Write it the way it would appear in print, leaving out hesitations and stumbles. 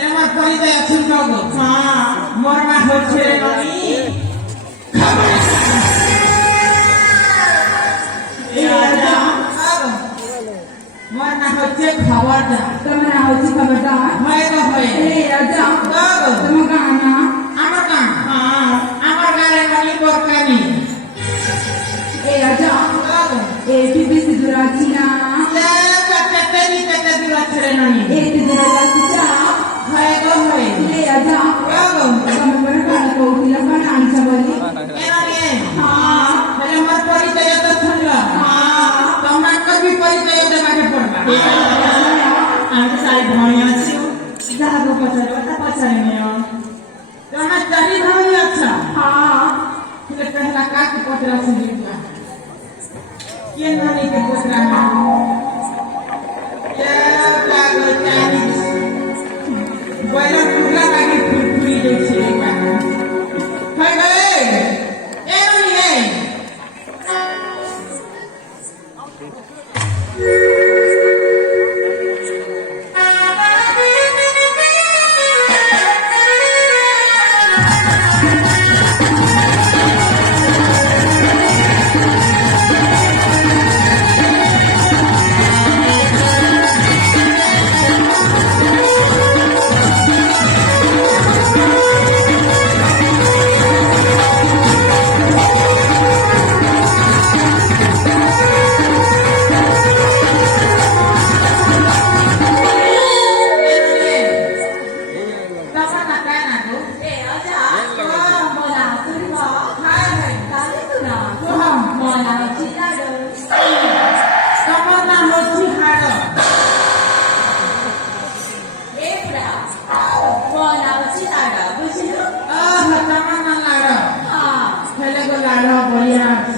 তাহলে আমার পরিচয় আছে গো। হ্যাঁ মোর না হচ্ছে ননি মোর না হচ্ছে খবরদার। তোমার না হচ্ছে খবরদার। হয় গো হয়। এই রাজা গো তোমার গান না আমার গান। হ্যাঁ আমার গানে ননি বরকানি। এই রাজা গো এই কি বেশি দূর আছি না তেনি তেতে দূর ছেড়ে ননি। এই তো দূর আছি যা হয় গো হয়। এই রাজা গো তোমার বড় গান কৌশল গান আনছা বলি এনে হ্যাঁ তাহলে আমার পরিচয় তো শুনল। হ্যাঁ তোমাকে भी পরিচয় দেবাকে পড়বা। আমি সাই ভয় আছি যাবো পচারে ওটা পচারে নিও তোমার চারি ভাই আচ্ছা হ্যাঁ ঠিক আছে হেলা কাকে পচরা শুনিবা কেন ননি কে পচরা না এ লাগো চারি বয়লা টুকরা লাগে ফুলফুলি দেখছে হাই হাই এ ননি এ Hello,